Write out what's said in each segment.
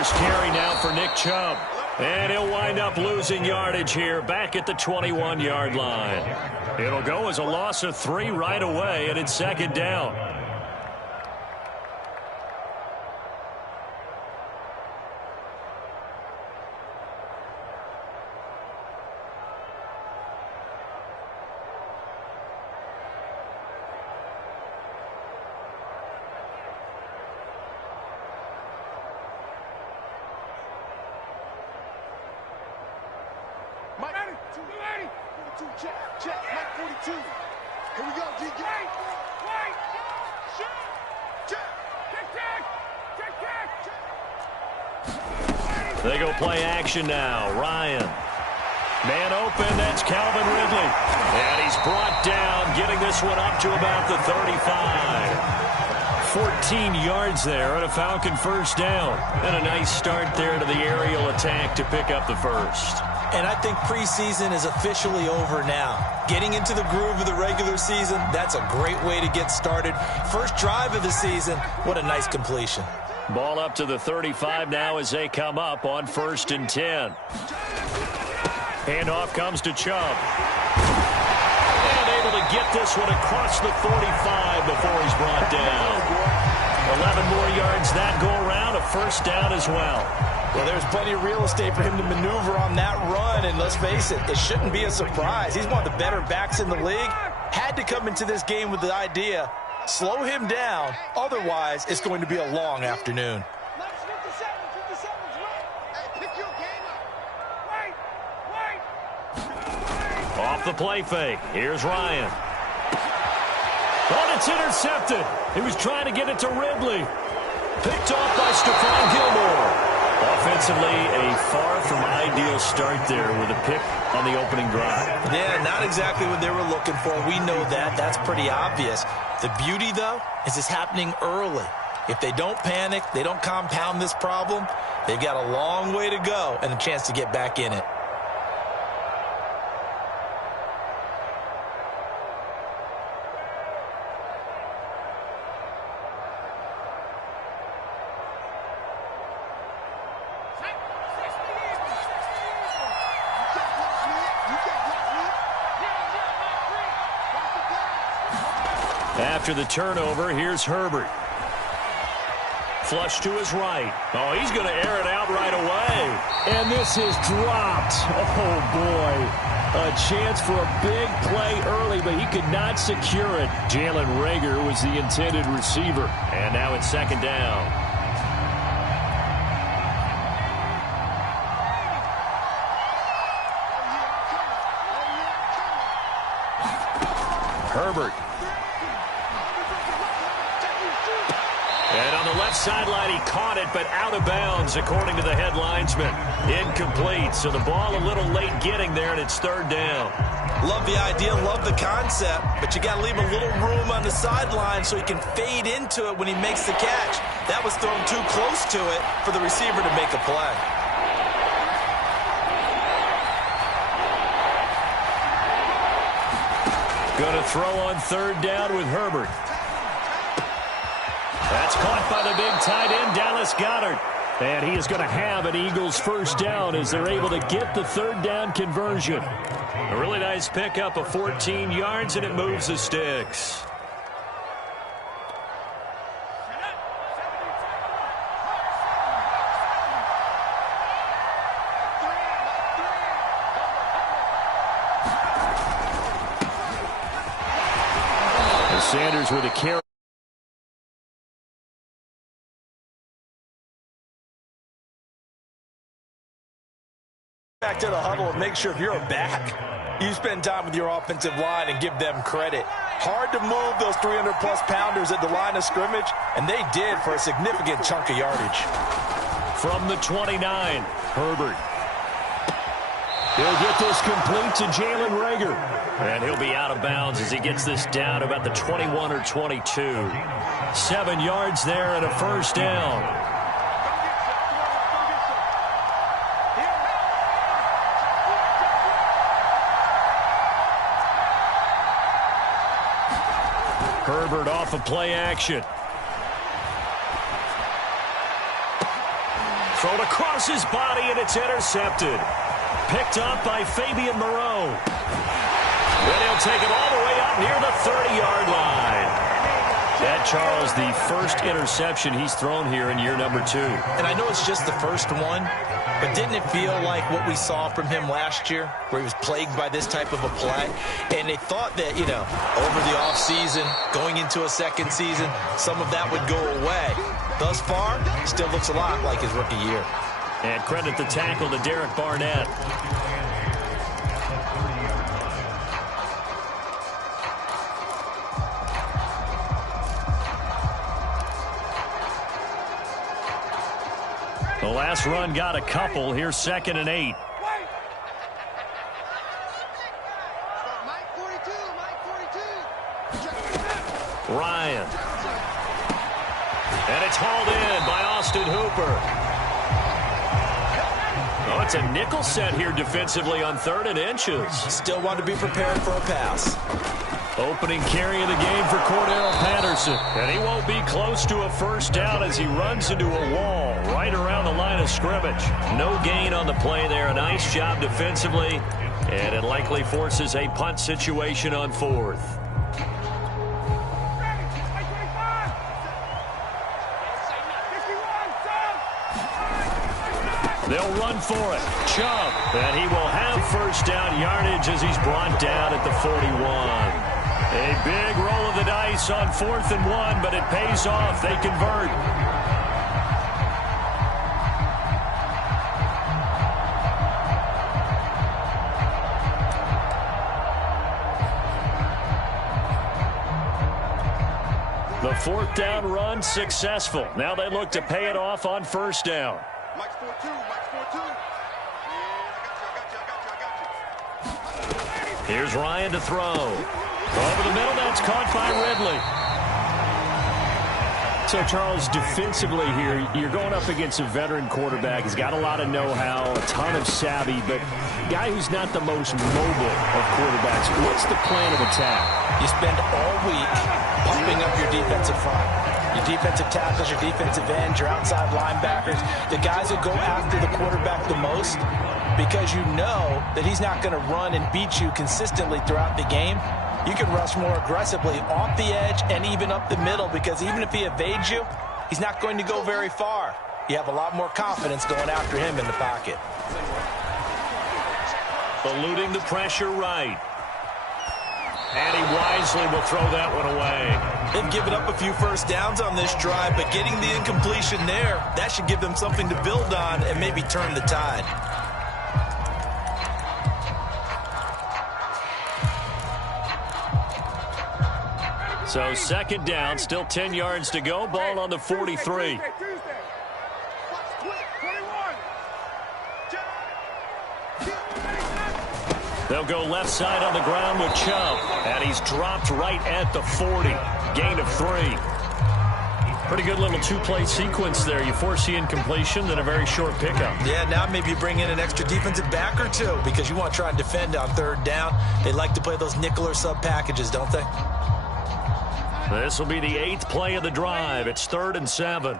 first carry now for Nick Chubb. And he'll wind up losing yardage here back at the 21-yard line. It'll go as a loss of 3 right away, and it's second down. They go play action now. Ryan. Man open, that's Calvin Ridley. And he's brought down, getting this one up to about the 35. 14 yards there and a Falcon first down. And a nice start there to the aerial attack to pick up the first. And I think preseason is officially over now. Getting into the groove of the regular season, that's a great way to get started. First drive of the season, what a nice completion. Ball up to the 35 now as they come up on 1st and 10. Handoff comes to Chubb. And able to get this one across the 45 before he's brought down. 11 more yards that go around, a first down as well. Well, there's plenty of real estate for him to maneuver on that run, and let's face it, it shouldn't be a surprise. He's one of the better backs in the league. Had to come into this game with the idea, slow him down, otherwise it's going to be a long afternoon. Off the play fake, here's Ryan. Oh, it's intercepted. He was trying to get it to Ridley. Picked off by Stephon Gilmore. Offensively, a far from ideal start there with a pick on the opening drive. Yeah, not exactly what they were looking for. We know that. That's pretty obvious. The beauty, though, is it's happening early. If they don't panic, they don't compound this problem, they've got a long way to go and a chance to get back in it. After the turnover, here's Herbert. Flush to his right. Oh, he's going to air it out right away. And this is dropped. Oh, boy. A chance for a big play early, but he could not secure it. Jalen Reagor was the intended receiver. And now it's second down. Herbert. And on the left sideline, he caught it, but out of bounds, according to the head linesman. Incomplete, so the ball a little late getting there, and it's third down. Love the idea, love the concept, but you got to leave a little room on the sideline so he can fade into it when he makes the catch. That was thrown too close to it for the receiver to make a play. Going to throw on third down with Herbert. That's caught by the big tight end, Dallas Goedert. And he is going to have an Eagles first down as they're able to get the third down conversion. A really nice pickup of 14 yards, and it moves the sticks. And Sanders with a carry. Back to the huddle and make sure if you're a back, you spend time with your offensive line and give them credit. Hard to move those 300-plus pounders at the line of scrimmage, and they did for a significant chunk of yardage. From the 29, Herbert. He'll get this complete to Jalen Reagor. And he'll be out of bounds as he gets this down about the 21 or 22. 7 yards there and a first down. Herbert off of play action. Thrown across his body, and it's intercepted. Picked up by Fabian Moreau. Then he'll take it all the way up near the 30-yard line. That, Charles, the first interception he's thrown here in year number 2. And I know it's just the first one, but didn't it feel like what we saw from him last year, where he was plagued by this type of a play? And they thought that, you know, over the offseason, going into a second season, some of that would go away. Thus far, still looks a lot like his rookie year. And credit the tackle to Derek Barnett. The last run got a couple. Here's 2nd and 8. Ryan. And it's hauled in by Austin Hooper. Oh, it's a nickel set here defensively on 3rd and inches. Still want to be prepared for a pass. Opening carry of the game for Cordero Patterson. And he won't be close to a first down as he runs into a wall right around the line of scrimmage. No gain on the play there. A nice job defensively. And it likely forces a punt situation on 4th. They'll run for it. Chubb. And he will have first down yardage as he's brought down at the 41. A big roll of the dice on 4th and 1, but it pays off. They convert. The 4th down run successful. Now they look to pay it off on first down. Mike's 4-2. Mike's 4-2. Yeah, I got you. Here's Ryan to throw. Over the middle, that's caught by Ridley. So, Charles, defensively here, you're going up against a veteran quarterback. He's got a lot of know-how, a ton of savvy, but a guy who's not the most mobile of quarterbacks. What's the plan of attack? You spend all week pumping up your defensive front. Your defensive tackles, your defensive ends, your outside linebackers, the guys that go after the quarterback the most, because you know that he's not going to run and beat you consistently throughout the game. You can rush more aggressively off the edge and even up the middle, because even if he evades you, he's not going to go very far. You have a lot more confidence going after him in the pocket. Eluding the pressure right. And he wisely will throw that one away. They've given up a few first downs on this drive, but getting the incompletion there, that should give them something to build on and maybe turn the tide. So 2nd down, still 10 yards to go. Ball on the 43. They'll go left side on the ground with Chubb. And he's dropped right at the 40. Gain of 3. Pretty good little two-play sequence there. You force the incompletion, then a very short pickup. Yeah, now maybe you bring in an extra defensive back or two, because you want to try and defend on 3rd down. They like to play those nickel or sub packages, don't they? This will be the 8th play of the drive. It's 3rd and 7.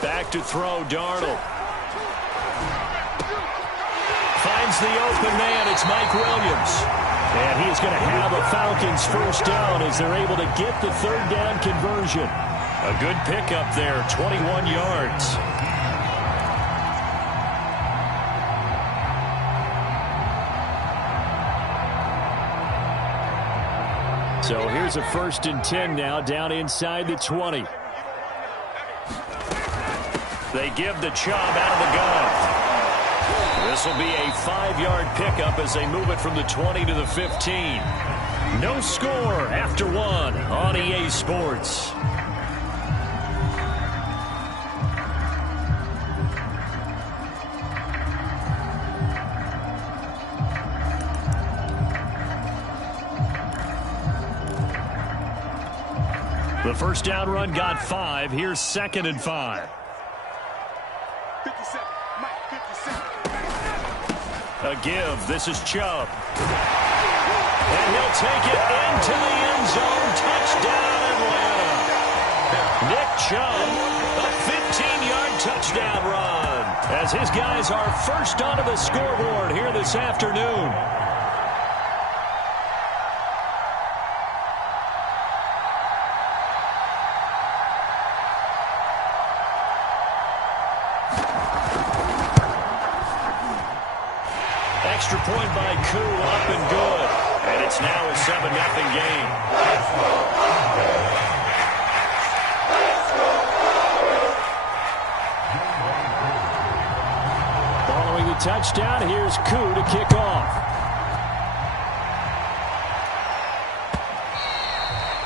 Back to throw, Darnold. Finds the open man. It's Mike Williams. And he's going to have a Falcons first down as they're able to get the 3rd down conversion. A good pickup there, 21 yards. So here's a 1st and 10 now, down inside the 20. They give the Chubb out of the gun. This will be a 5-yard pickup as they move it from the 20 to the 15. No score after 1 on EA Sports. The first down run got 5. Here's 2nd and 5. 57. Mike, 57. A give. This is Chubb. And he'll take it into the end zone. Touchdown, Atlanta. Nick Chubb, a 15-yard touchdown run, as his guys are first onto the scoreboard here this afternoon. Extra point by Koo, up and good. And it's now a 7-0 game. Following the touchdown, here's Koo to kick off.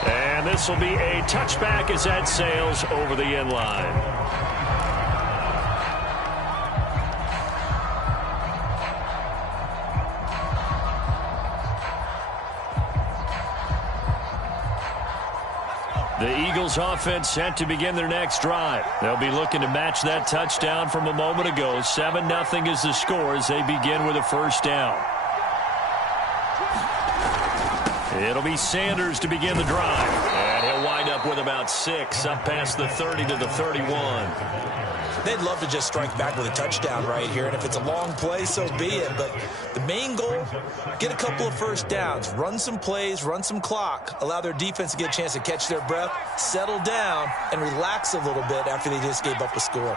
And this will be a touchback as that sails over the end line. The Eagles offense set to begin their next drive. They'll be looking to match that touchdown from a moment ago. 7-0 is the score as they begin with a first down. It'll be Sanders to begin the drive. And he'll wind up with about 6, up past the 30 to the 31. They'd love to just strike back with a touchdown right here, and if it's a long play, so be it. But the main goal, get a couple of first downs, run some plays, run some clock, allow their defense to get a chance to catch their breath, settle down, and relax a little bit after they just gave up a score.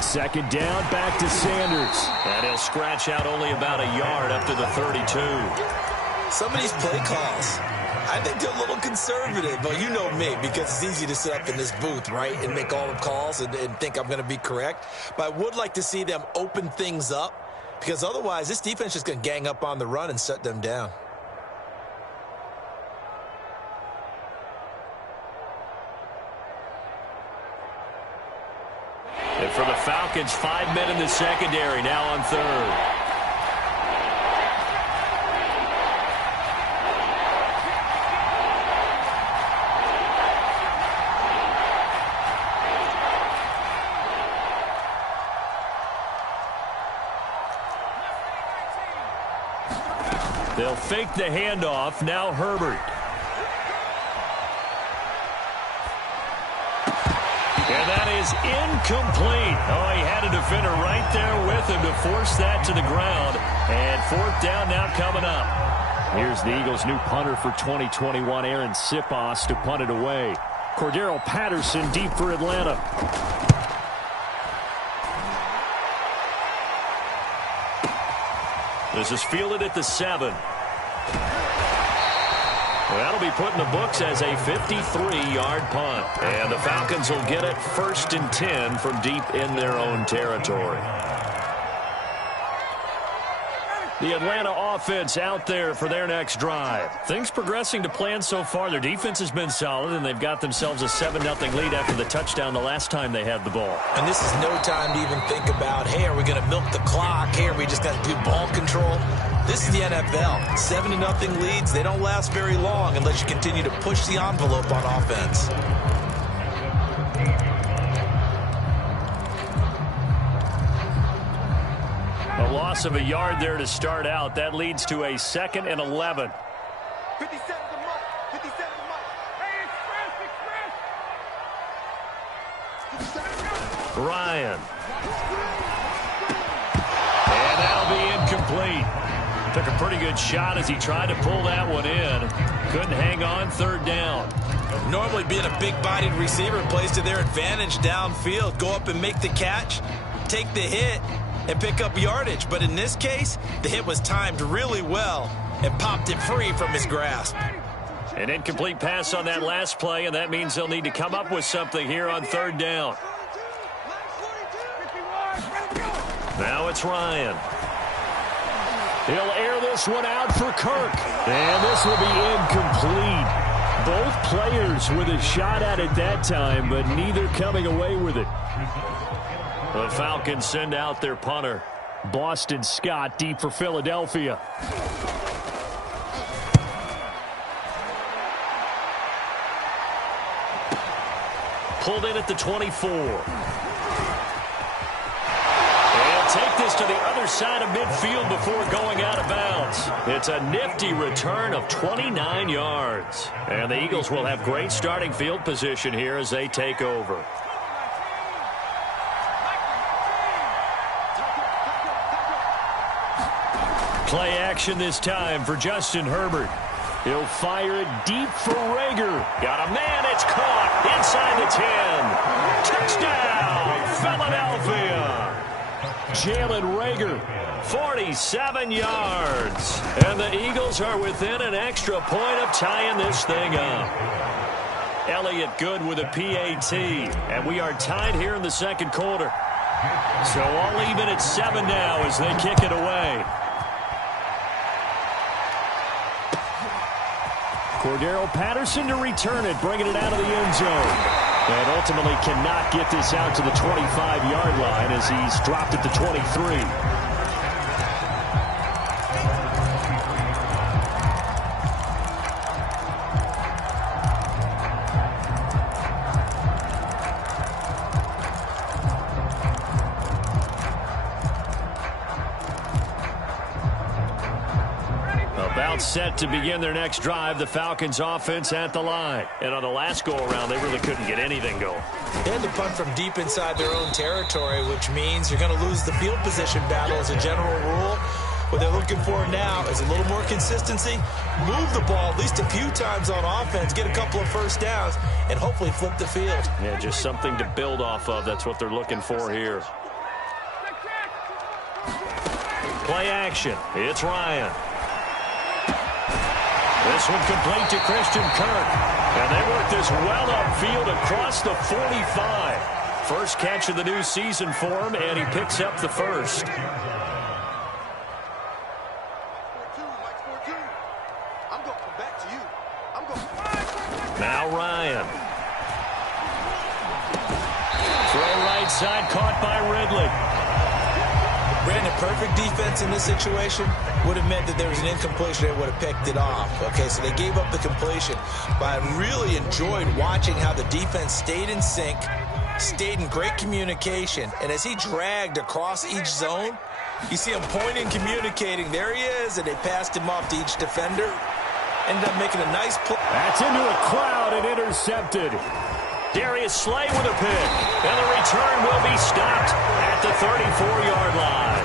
Second down, back to Sanders. And he'll scratch out only about a yard up to the 32. Some of these play calls, I think they're a little conservative, but you know me, because it's easy to sit up in this booth, right, and make all the calls and think I'm going to be correct. But I would like to see them open things up, because otherwise this defense is going to gang up on the run and shut them down. And for the Falcons, 5 men in the secondary, now on third. They'll fake the handoff. Now Herbert. And that is incomplete. Oh, he had a defender right there with him to force that to the ground. And fourth down now coming up. Here's the Eagles' new punter for 2021, Aaron Sipos, to punt it away. Cordero Patterson deep for Atlanta. This is fielded at the 7. Well, that'll be put in the books as a 53-yard punt. And the Falcons will get it 1st and 10 from deep in their own territory. The Atlanta offense out there for their next drive. Things progressing to plan so far. Their defense has been solid, and they've got themselves a 7-0 lead after the touchdown the last time they had the ball. And this is no time to even think about, hey, are we going to milk the clock? Hey, are we just going to do ball control? This is the NFL. 7-0 leads, they don't last very long unless you continue to push the envelope on offense. A loss of a yard there to start out. That leads to a 2nd and 11. 57 to Mike. 57 to Mike. Hey, express. Ryan. And that'll be incomplete. Took a pretty good shot as he tried to pull that one in. Couldn't hang on. 3rd down. Normally being a big-bodied receiver plays to their advantage downfield. Go up and make the catch, take the hit, and pick up yardage. But in this case, the hit was timed really well and popped it free from his grasp. An incomplete pass on that last play, and that means they'll need to come up with something here on 3rd down. Now it's Ryan. He'll air this one out for Kirk. And this will be incomplete. Both players with a shot at it that time, but neither coming away with it. The Falcons send out their punter, Boston Scott, deep for Philadelphia. Pulled in at the 24. And take this to the other side of midfield before going out of bounds. It's a nifty return of 29 yards. And the Eagles will have great starting field position here as they take over. Play action this time for Justin Herbert. He'll fire it deep for Rager. Got a man, it's caught inside the 10. Touchdown, Philadelphia. Jalen Rager, 47 yards. And the Eagles are within an extra point of tying this thing up. Elliott good with a PAT. And we are tied here in the second quarter. So all even at 7 now as they kick it away. Cordero Patterson to return it, bringing it out of the end zone. And ultimately cannot get this out to the 25-yard line as he's dropped at the 23. Set to begin their next drive. The Falcons offense at the line. And on the last go-around, they really couldn't get anything going. They had to punt from deep inside their own territory, which means you're going to lose the field position battle as a general rule. What they're looking for now is a little more consistency, move the ball at least a few times on offense, get a couple of first downs, and hopefully flip the field. Yeah, just something to build off of. That's what they're looking for here. Play action. It's Ryan. This one complete to Christian Kirk. And they work this well upfield across the 45. First catch of the new season for him, and he picks up the first. Now Ryan. Throw right side, caught by Ridley. Brandon, perfect defense in this situation would have meant that there was an incompletion that would have picked it off. Okay, so they gave up the completion. But I really enjoyed watching how the defense stayed in sync, stayed in great communication, and as he dragged across each zone, you see him pointing, communicating. There he is, and they passed him off to each defender. Ended up making a nice play. That's into a crowd and intercepted. Darius Slay with a pick. And the return will be stopped at the 34-yard line.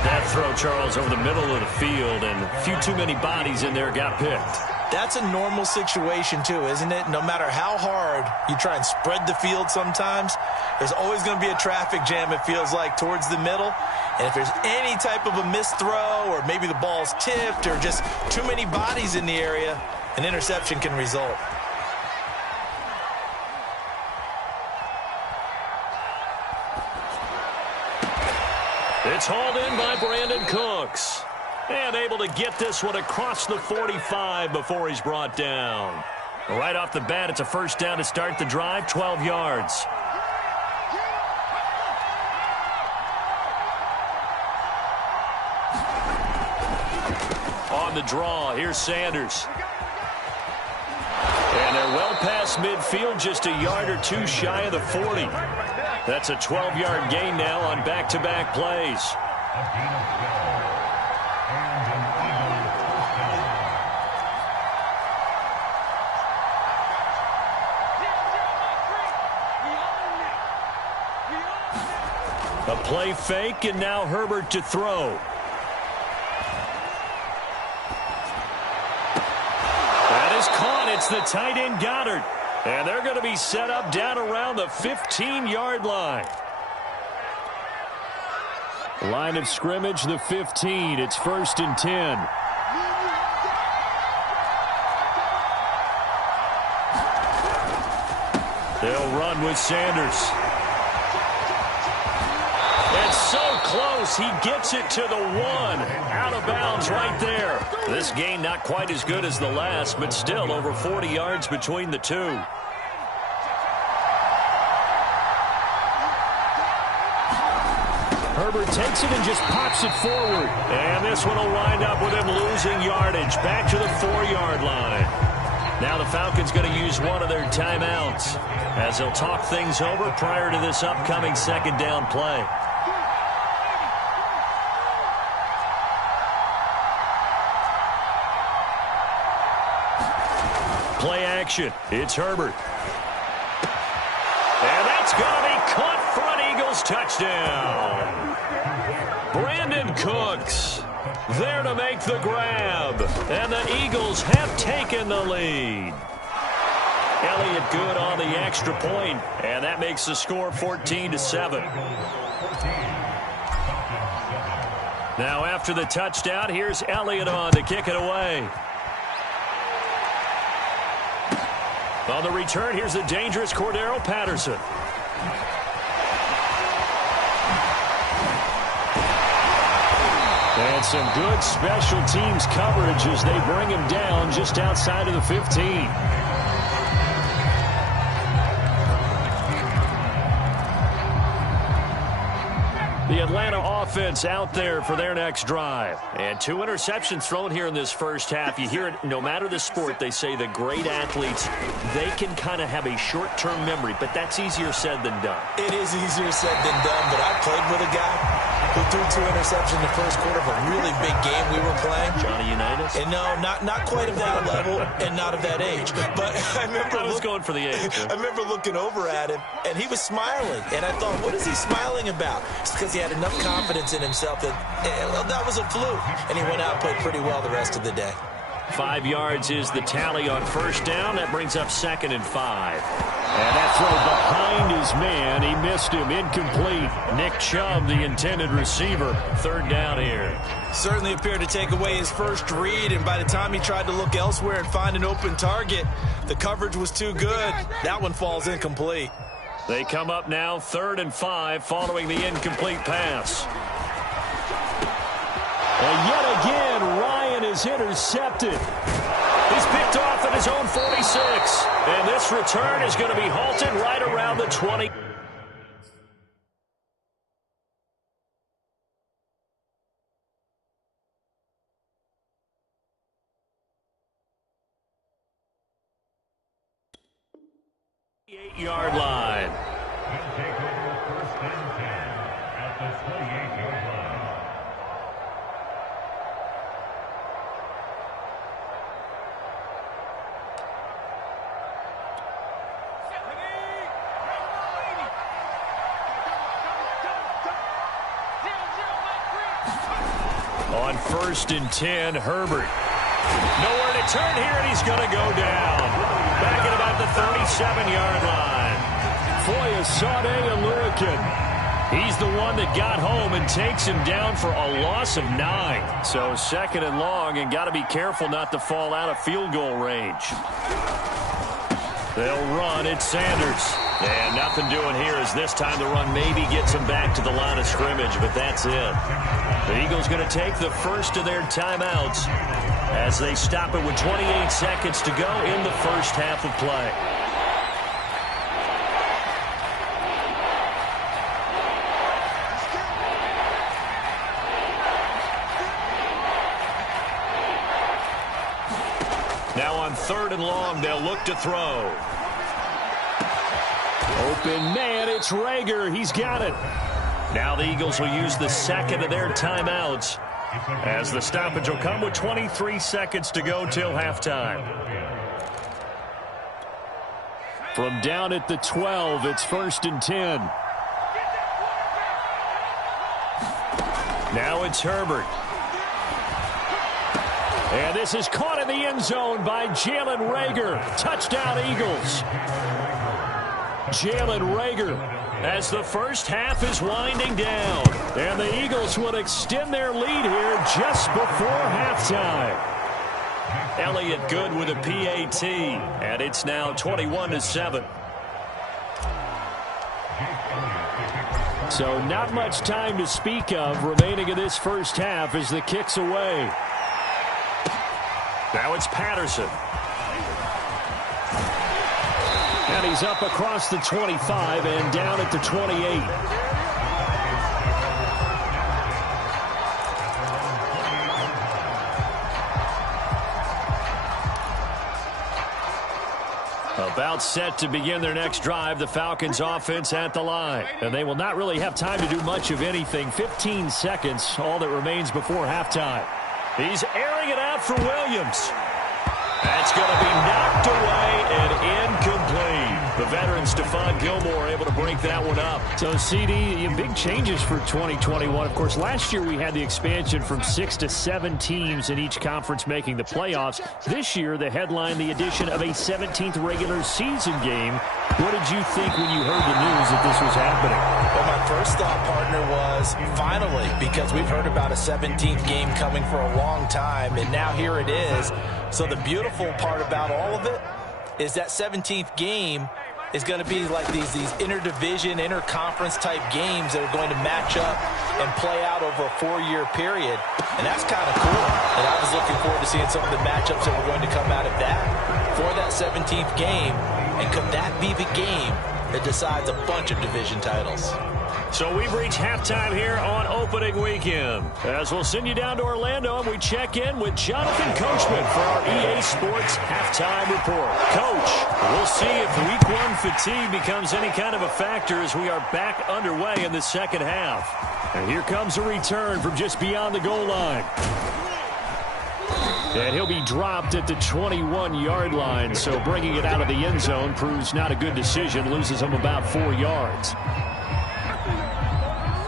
That throw, Charles, over the middle of the field, and a few too many bodies in there got picked. That's a normal situation, too, isn't it? No matter how hard you try and spread the field sometimes, there's always going to be a traffic jam, it feels like, towards the middle. And if there's any type of a missed throw, or maybe the ball's tipped, or just too many bodies in the area, an interception can result. It's hauled in by Brandon Cooks. And able to get this one across the 45 before he's brought down. Right off the bat, it's a first down to start the drive, 12 yards. On the draw, here's Sanders. And they're well past midfield, just a yard or two shy of the 40. That's a 12-yard gain now on back-to-back plays. A play fake, and now Herbert to throw. That is caught. It's the tight end Goddard. And they're going to be set up down around the 15-yard line. Line of scrimmage, the 15. It's 1st and 10. They'll run with Sanders. And so close, he gets it to the 1. Out of bounds right there. This gain not quite as good as the last, but still over 40 yards between the two. Herbert takes it and just pops it forward. And this one will wind up with him losing yardage. Back to the 4-yard line. Now the Falcons going to use one of their timeouts as they'll talk things over prior to this upcoming second down play. action. It's Herbert. And that's going to be caught for an Eagles touchdown. Brandon Cooks there to make the grab. And the Eagles have taken the lead. Elliott good on the extra point, and that makes the score 14-7. Now after the touchdown, here's Elliott on to kick it away. On the return, here's the dangerous Cordero Patterson. And some good special teams coverage as they bring him down just outside of the 15. The Atlanta offense out there for their next drive. And 2 interceptions thrown here in this first half. You hear it, no matter the sport, they say the great athletes, they can kind of have a short-term memory, but that's easier said than done. It is easier said than done, but I played with a guy who threw 2 interceptions in the first quarter of a really big game we were playing. Johnny Unitas? And no, not quite of that level and not of that age. But I was going for the age. I remember looking over at him, and he was smiling. And I thought, what is he smiling about? It's because he had enough confidence in himself that that was a fluke. And he went out and played pretty well the rest of the day. 5 yards is the tally on first down. That brings up 2nd and 5. And that throw behind his man. He missed him. Incomplete. Nick Chubb, the intended receiver. 3rd down here. Certainly appeared to take away his first read, and by the time he tried to look elsewhere and find an open target, the coverage was too good. That one falls incomplete. They come up now 3rd and 5 following the incomplete pass. And yet again, Ryan is intercepted. He's picked off at his own 46. And this return is going to be halted right around the 20. Yard line. Take over 1st and 10 at the 28-yard line. On 1st and 10, Herbert. Nowhere to turn here, and he's going to go down. Back at about the 37-yard line. Foyesade Aluakin. He's the one that got home and takes him down for a loss of 9. So 2nd and long, and got to be careful not to fall out of field goal range. They'll run. It's Sanders. And nothing doing here as this time the run maybe gets him back to the line of scrimmage, but that's it. The Eagles going to take the first of their timeouts as they stop it with 28 seconds to go in the first half of play. Now on 3rd and long, they'll look to throw. Open man, it's Rager. He's got it. Now the Eagles will use the 2nd of their timeouts as the stoppage will come with 23 seconds to go till halftime. From down at the 12, it's 1st and 10. Now it's Herbert. And this is caught in the end zone by Jalen Rager. Touchdown, Eagles. Jalen Rager as the first half is winding down. And the Eagles would extend their lead here just before halftime. Elliott good with a PAT. And it's now 21-7. So not much time to speak of remaining in this first half as the kick's away. Now it's Patterson. And he's up across the 25 and down at the 28. About set to begin their next drive, the Falcons offense at the line. And they will not really have time to do much of anything. 15 seconds, all that remains before halftime. He's airing it out for Williams. That's going to be knocked away and incomplete. The veteran Stephon Gilmore able to break that one up. So, CD, big changes for 2021. Of course, last year we had the expansion from 6 to 7 teams in each conference making the playoffs. This year, the headline, the addition of a 17th regular season game. What did you think when you heard the news that this was happening? Well, my first thought, partner, was finally, because we've heard about a 17th game coming for a long time, and now here it is. So the beautiful part about all of it is that 17th game is going to be like these interdivision, interconference type games that are going to match up and play out over a 4-year period. And that's kind of cool. And I was looking forward to seeing some of the matchups that were going to come out of that for that 17th game. And could that be the game that decides a bunch of division titles? So we've reached halftime here on opening weekend. As we'll send you down to Orlando and we check in with Jonathan Coachman for our EA Sports halftime report. Coach, we'll see if week 1 fatigue becomes any kind of a factor as we are back underway in the second half. And here comes a return from just beyond the goal line. And he'll be dropped at the 21-yard line, so bringing it out of the end zone proves not a good decision, loses him about 4 yards.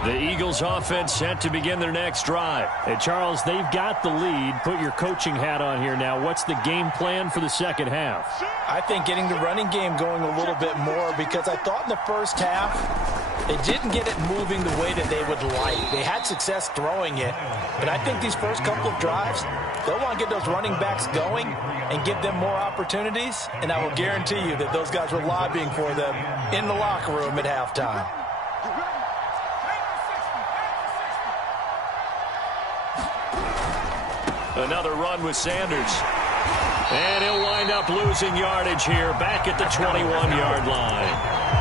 The Eagles offense set to begin their next drive. Hey, Charles, they've got the lead. Put your coaching hat on here now. What's the game plan for the second half? I think getting the running game going a little bit more, because I thought in the first half they didn't get it moving the way that they would like. They had success throwing it, but I think these first couple of drives, they'll want to get those running backs going and give them more opportunities, and I will guarantee you that those guys were lobbying for them in the locker room at halftime. Another run with Sanders. And he'll wind up losing yardage here back at the 21-yard line.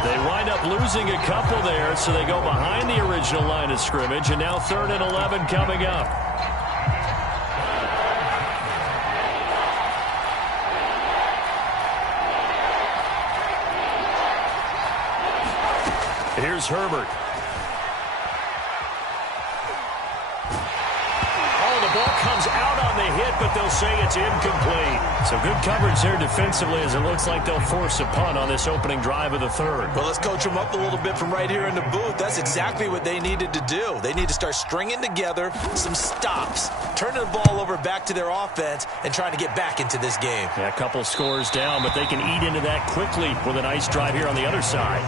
They wind up losing a couple there, so they go behind the original line of scrimmage, and now 3rd and 11 coming up. Here's Herbert. The ball comes out on the hit, but they'll say it's incomplete. So good coverage there defensively, as it looks like they'll force a punt on this opening drive of the 3rd. Well, let's coach them up a little bit from right here in the booth. That's exactly what they needed to do. They need to start stringing together some stops, turning the ball over back to their offense, and trying to get back into this game. Yeah, a couple scores down, but they can eat into that quickly with a nice drive here on the other side.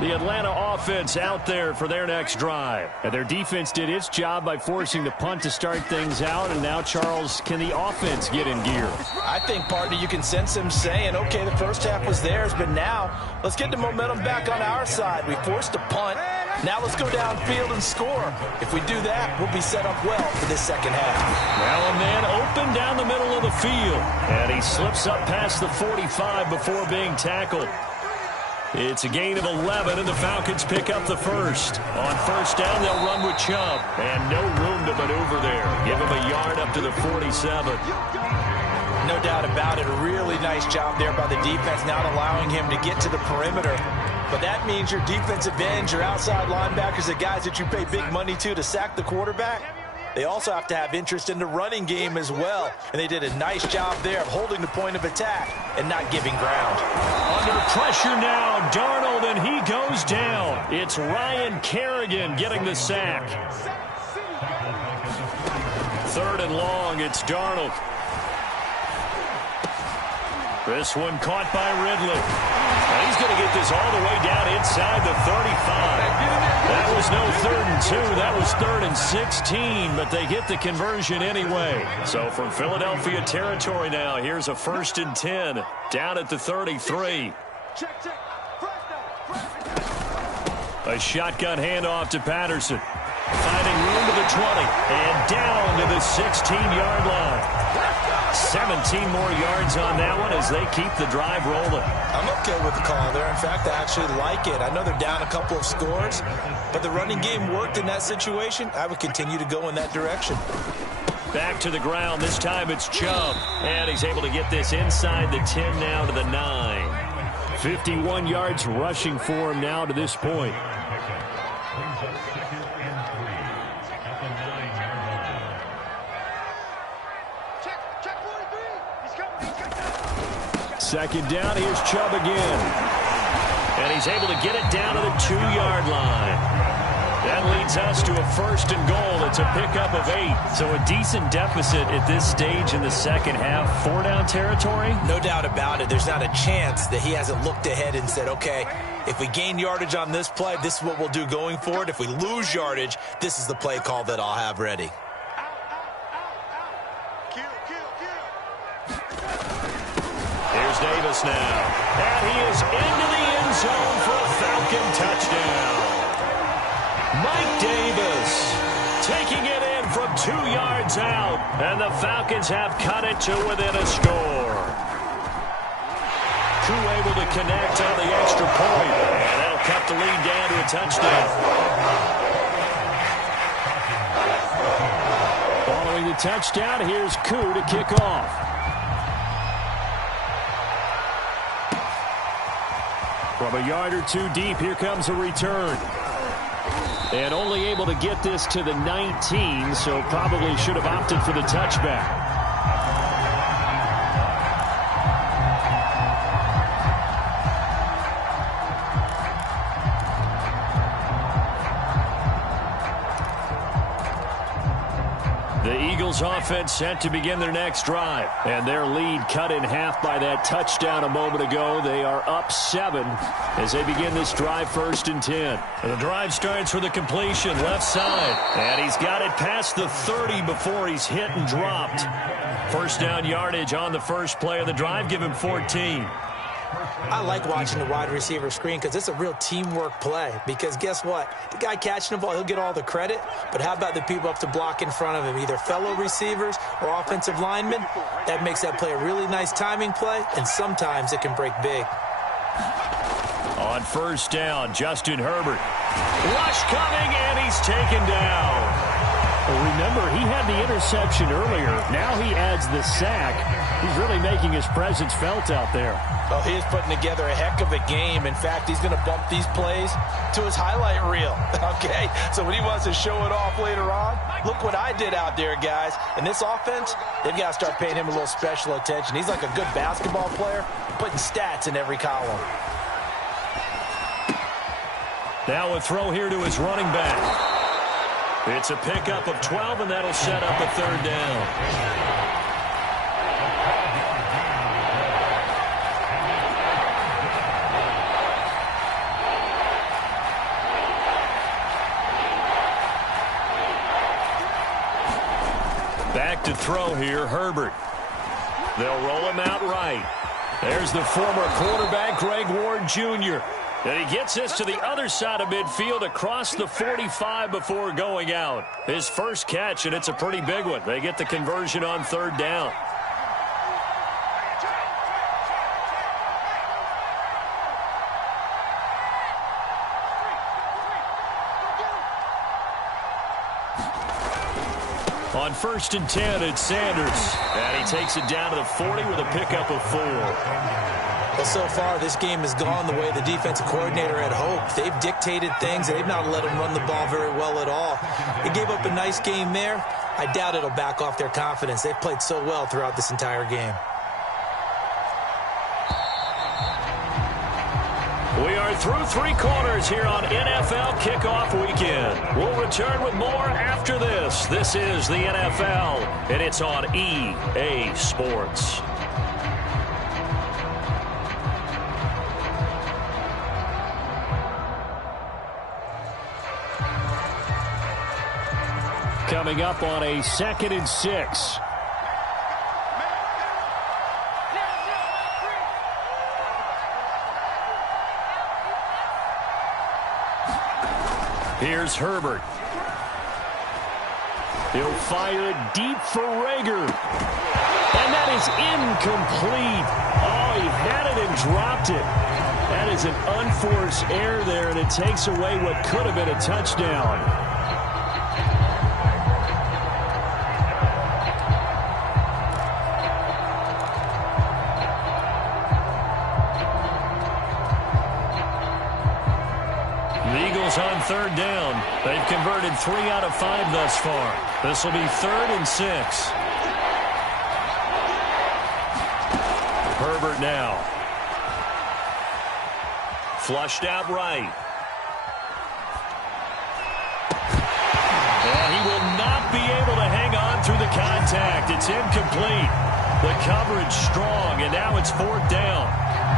The Atlanta offense out there for their next drive. And their defense did its job by forcing the punt to start things out. And now, Charles, can the offense get in gear? I think, partner, you can sense them saying, okay, the first half was theirs, but now let's get the momentum back on our side. We forced a punt. Now let's go downfield and score. If we do that, we'll be set up well for this second half. Now a man open down the middle of the field. And he slips up past the 45 before being tackled. It's a gain of 11, and the Falcons pick up the first. On first down, they'll run with Chubb. And no room to maneuver there. Give him a yard up to the 47. No doubt about it. A really nice job there by the defense, not allowing him to get to the perimeter. But that means your defensive ends, your outside linebackers, the guys that you pay big money to sack the quarterback, they also have to have interest in the running game as well. And they did a nice job there of holding the point of attack and not giving ground. Under pressure now, Darnold, and he goes down. It's Ryan Kerrigan getting the sack. 3rd and long, it's Darnold. This one caught by Ridley. And he's going to get this all the way down inside the 35. That was no 3rd and 2. That was 3rd and 16, but they get the conversion anyway. So from Philadelphia territory now, here's a 1st and 10 down at the 33. A shotgun handoff to Patterson. Finding room to the 20 and down to the 16-yard line. 17 more yards on that one as they keep the drive rolling. I'm okay with the call there. In fact, I actually like it. I know they're down a couple of scores, but the running game worked in that situation. I would continue to go in that direction. Back to the ground. This time it's Chubb. And he's able to get this inside the 10 now to the 9. 51 yards rushing for him now to this point. Second down, here's Chubb again. And he's able to get it down to the 2-yard line. That leads us to a first and goal. It's a pickup of 8. So a decent deficit at this stage in the second half. 4-down territory? No doubt about it. There's not a chance that he hasn't looked ahead and said, okay, if we gain yardage on this play, this is what we'll do going forward. If we lose yardage, this is the play call that I'll have ready. Here's Davis now. And he is into the end zone for a Falcon touchdown. Mike Davis taking it in from 2 yards out. And the Falcons have cut it to within a score. Crew able to connect on the extra point. And that'll cut the lead down to a touchdown. Following the touchdown, here's Koo to kick off. From a yard or two deep, here comes a return. And only able to get this to the 19, so probably should have opted for the touchback. The Eagles offense set to begin their next drive. And their lead cut in half by that touchdown a moment ago. They are up 7 as they begin this drive, 1st and 10. And the drive starts with a completion left side. And he's got it past the 30 before he's hit and dropped. First down yardage on the first play of the drive. Give him 14. I like watching the wide receiver screen because it's a real teamwork play. Because guess what? The guy catching the ball, he'll get all the credit. But how about the people up to block in front of him, either fellow receivers or offensive linemen? That makes that play a really nice timing play, and sometimes it can break big. On first down, Justin Herbert. Rush coming, and he's taken down. Well, remember, he had the interception earlier. Now he adds the sack. He's really making his presence felt out there. Oh, he is putting together a heck of a game. In fact, he's going to bump these plays to his highlight reel. Okay, so when he wants to show it off later on, look what I did out there, guys. In this offense, they've got to start paying him a little special attention. He's like a good basketball player, putting stats in every column. Now a throw here to his running back. It's a pickup of 12, and that'll set up a 3rd down. Back to throw here, Herbert. They'll roll him out right. There's the former quarterback, Greg Ward Jr. And he gets this to the other side of midfield across the 45 before going out. His first catch, and it's a pretty big one. They get the conversion on 3rd down. On 1st and 10, it's Sanders. And he takes it down to the 40 with a pickup of 4. Well, so far, this game has gone the way the defensive coordinator had hoped. They've dictated things, and they've not let him run the ball very well at all. They gave up a nice game there. I doubt it'll back off their confidence. They've played so well throughout this entire game. We are through 3 quarters here on NFL Kickoff Weekend. We'll return with more after this. This is the NFL, and it's on EA Sports. Coming up on a 2nd and 6. Here's Herbert. He'll fire it deep for Rager. And that is incomplete. Oh, he had it and dropped it. That is an unforced error there, and it takes away what could have been a touchdown. third down. They've converted 3 out of 5 thus far. This will be 3rd and 6. Herbert now. Flushed out right. And he will not be able to hang on through the contact. It's incomplete. The coverage strong, and now it's 4th down.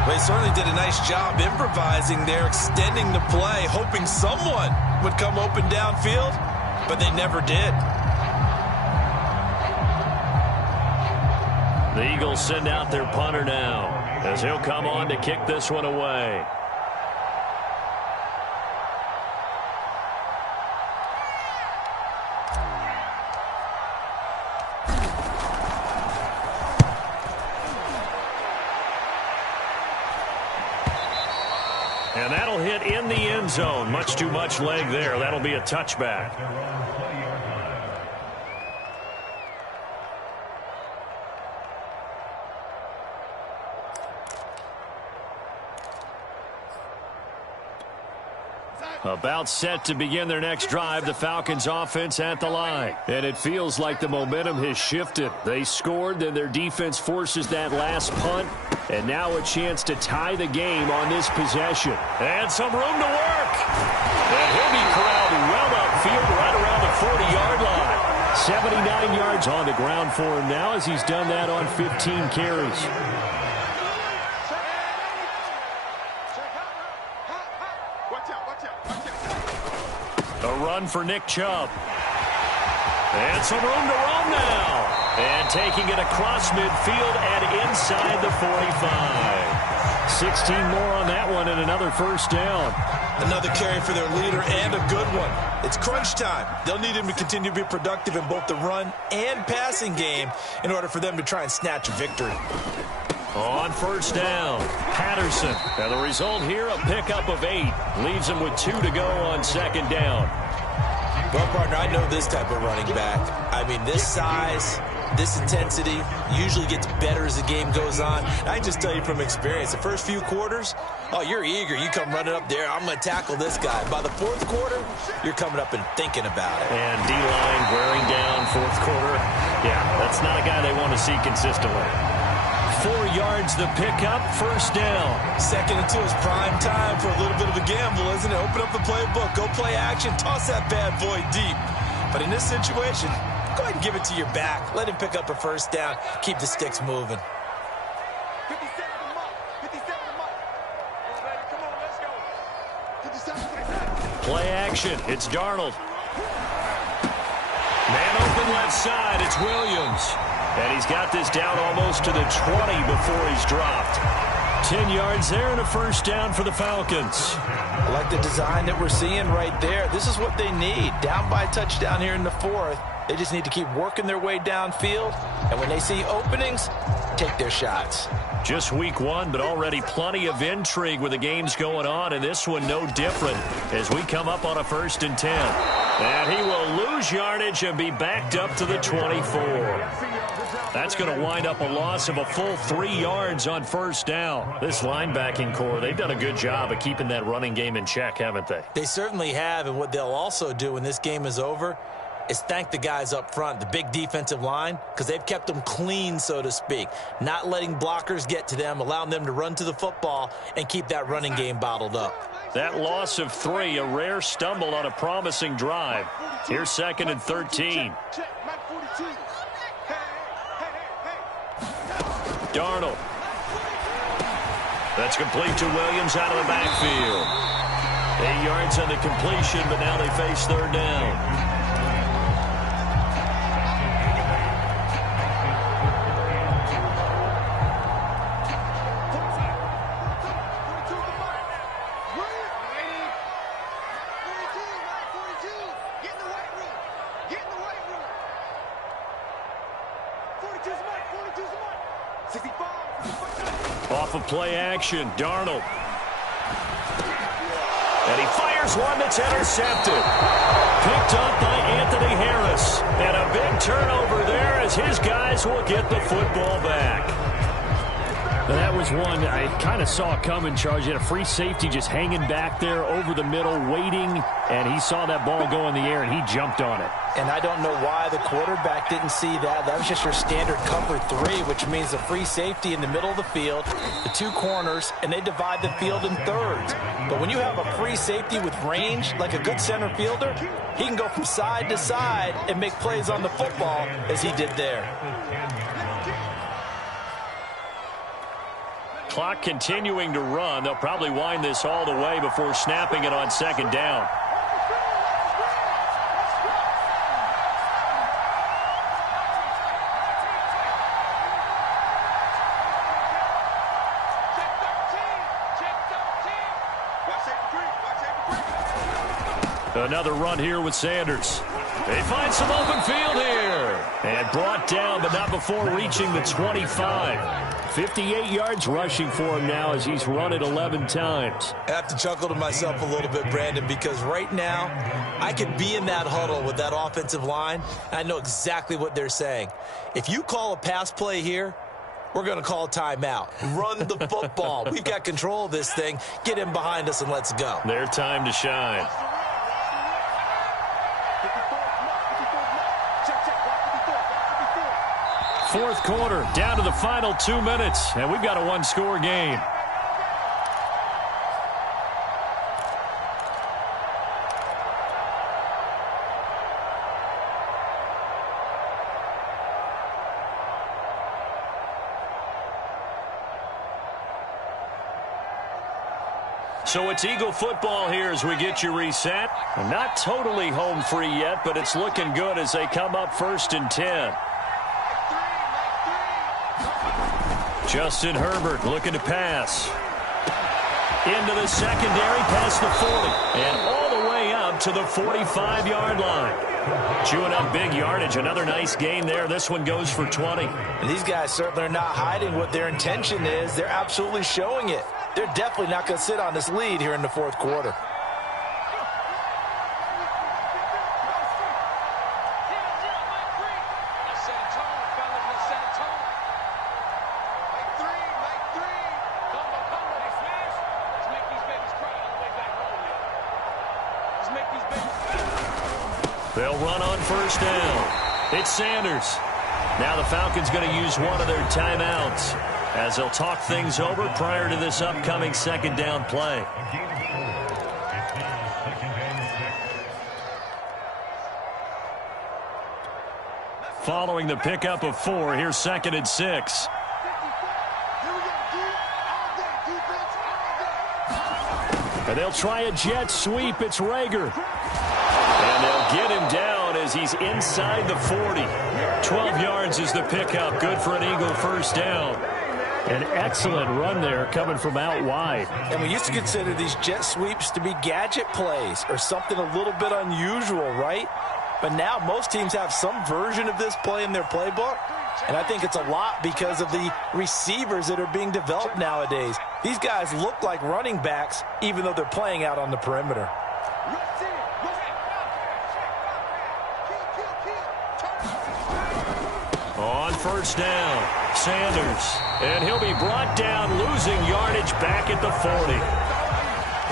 Well, he certainly did a nice job improvising there, extending the play, hoping someone would come open downfield, but they never did. The Eagles send out their punter now, as he'll come on to kick this one away. And that'll hit in the end zone. Much too much leg there. That'll be a touchback. About set to begin their next drive, the Falcons offense at the line. And it feels like the momentum has shifted. They scored, then their defense forces that last punt. And now a chance to tie the game on this possession. And some room to work. And he'll be corralled well upfield right around the 40-yard line. 79 yards on the ground for him now as he's done that on 15 carries. A run for Nick Chubb. And some room to roam now. And taking it across midfield and inside the 45. 16 more on that one and another first down. Another carry for their leader and a good one. It's crunch time. They'll need him to continue to be productive in both the run and passing game in order for them to try and snatch a victory. On first down, Patterson. And the result here, a pickup of 8. Leaves him with 2 to go on second down. Well, partner, I know this type of running back. I mean, this size, this intensity usually gets better as the game goes on. I can just tell you from experience, the first few quarters, oh, you're eager. You come running up there, I'm going to tackle this guy. By the 4th quarter, you're coming up and thinking about it. And D-line wearing down 4th quarter. Yeah, that's not a guy they want to see consistently. 4 yards the pickup, first down. 2nd and 2 is prime time for a little bit of a gamble, isn't it? Open up the playbook, go play action, toss that bad boy deep. But in this situation, go ahead and give it to your back. Let him pick up a first down. Keep the sticks moving. 57 to Mike. 57 to Mike. Come on, let's go. 57. Play action. It's Darnold. Man open left side. It's Williams. And he's got this down almost to the 20 before he's dropped. 10 yards there and a first down for the Falcons. I like the design that we're seeing right there. This is what they need. Down by a touchdown here in the 4th. They just need to keep working their way downfield. And when they see openings, take their shots. Just week 1, but already plenty of intrigue with the games going on. And this one no different as we come up on a 1st and 10. And he will lose yardage and be backed up to the 24. That's going to wind up a loss of a full 3 yards on first down. This linebacking core, they've done a good job of keeping that running game in check, haven't they? They certainly have, and what they'll also do when this game is over is thank the guys up front, the big defensive line, because they've kept them clean, so to speak. Not letting blockers get to them, allowing them to run to the football and keep that running game bottled up. That loss of 3, a rare stumble on a promising drive. Here's 2nd and 13. Darnold. That's complete to Williams out of the backfield. 8 yards on the completion, but now they face 3rd down. Off of play action, Darnold. And he fires one that's intercepted. Picked up by Anthony Harris. And a big turnover there as his guys will get the football back. That was one I kind of saw coming, Charles. You had a free safety just hanging back there over the middle, waiting, and he saw that ball go in the air, and he jumped on it. And I don't know why the quarterback didn't see that. That was just your standard cover 3, which means the free safety in the middle of the field, the 2 corners, and they divide the field in thirds. But when you have a free safety with range, like a good center fielder, he can go from side to side and make plays on the football as he did there. Clock continuing to run. They'll probably wind this all the way before snapping it on second down. Another run here with Sanders. They find some open field here. And brought down, but not before reaching the 25. 58 yards rushing for him now as he's run it 11 times. I have to chuckle to myself a little bit, Brandon, because right now I could be in that huddle with that offensive line, and I know exactly what they're saying. If you call a pass play here, we're going to call a timeout. Run the football. We've got control of this thing. Get him behind us and let's go. Their time to shine. Fourth quarter, down to the final 2 minutes, and we've got a one-score game. So it's Eagle football here as we get you reset. Not totally home free yet, but it's looking good as they come up 1st and 10. Justin Herbert looking to pass. Into the secondary, past the 40. And all the way up to the 45-yard line. Chewing up big yardage. Another nice gain there. This one goes for 20. And these guys certainly are not hiding what their intention is. They're absolutely showing it. They're definitely not going to sit on this lead here in the fourth quarter. They'll run on 1st down. It's Sanders. Now the Falcons going to use one of their timeouts as they'll talk things over prior to this upcoming 2nd down play. Following the pickup of 4, here's 2nd and 6. And they'll try a jet sweep. It's Rager. And they'll get him down as he's inside the 40. 12 yards is the pickup. Good for an Eagle 1st down. An excellent run there coming from out wide. And we used to consider these jet sweeps to be gadget plays or something a little bit unusual, right? But now most teams have some version of this play in their playbook. And I think it's a lot because of the receivers that are being developed nowadays. These guys look like running backs even though they're playing out on the perimeter. On 1st down, Sanders. And he'll be brought down, losing yardage back at the 40.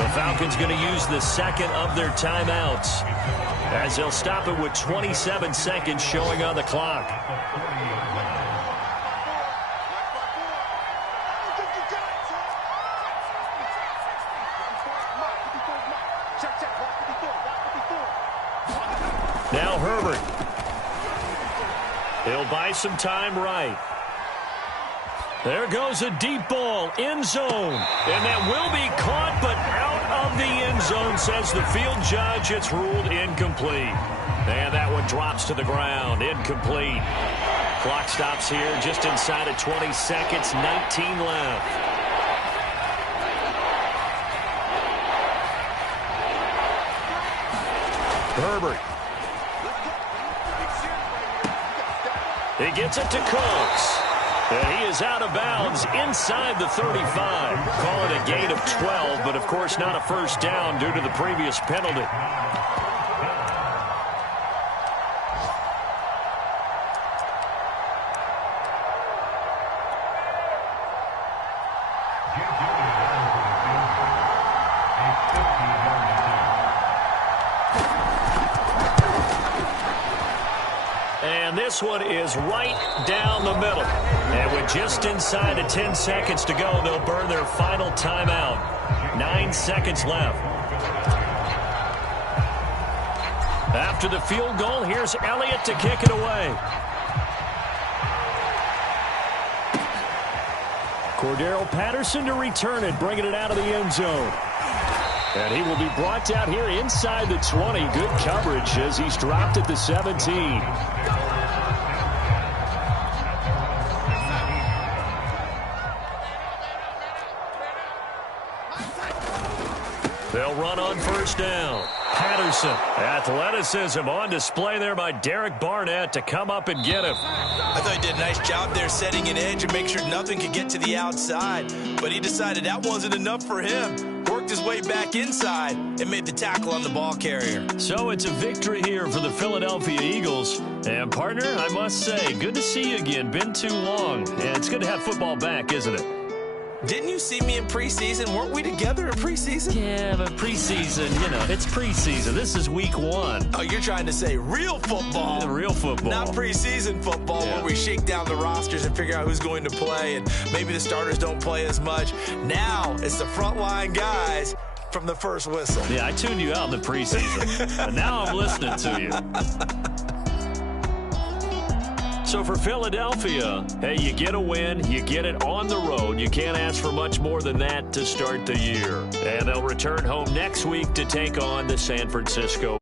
The Falcons going to use the 2nd of their timeouts as they'll stop it with 27 seconds showing on the clock. Now Herbert. He'll buy some time right. There goes a deep ball, end zone. And that will be caught, but out of the end zone, says the field judge. It's ruled incomplete. And that one drops to the ground, incomplete. Clock stops here just inside of 20 seconds, 19 left. Herbert. He gets it to Cooks. And he is out of bounds inside the 35. Call it a gain of 12, but of course not a 1st down due to the previous penalty. this one is right down the middle. And with just inside of 10 seconds to go, they'll burn their final timeout. 9 seconds left. After the field goal, here's Elliott to kick it away. Cordero Patterson to return it, bringing it out of the end zone. And he will be brought down here inside the 20. Good coverage as he's dropped at the 17. They'll run on first down. Patterson, athleticism on display there by Derek Barnett to come up and get him. I thought he did a nice job there setting an edge and make sure nothing could get to the outside. But he decided that wasn't enough for him. Worked his way back inside and made the tackle on the ball carrier. So it's a victory here for the Philadelphia Eagles. And, partner, I must say, good to see you again. Been too long. And it's good to have football back, isn't it? Didn't you see me in preseason? Weren't we together in preseason? Yeah, but preseason, you know, it's preseason. This is week 1. Oh, you're trying to say real football. Yeah, real football. Not preseason football where we shake down the rosters and figure out who's going to play, and maybe the starters don't play as much. Now it's the frontline guys from the first whistle. Yeah, I tuned you out in the preseason. And now I'm listening to you. So for Philadelphia, hey, you get a win, you get it on the road. You can't ask for much more than that to start the year. And they'll return home next week to take on the San Francisco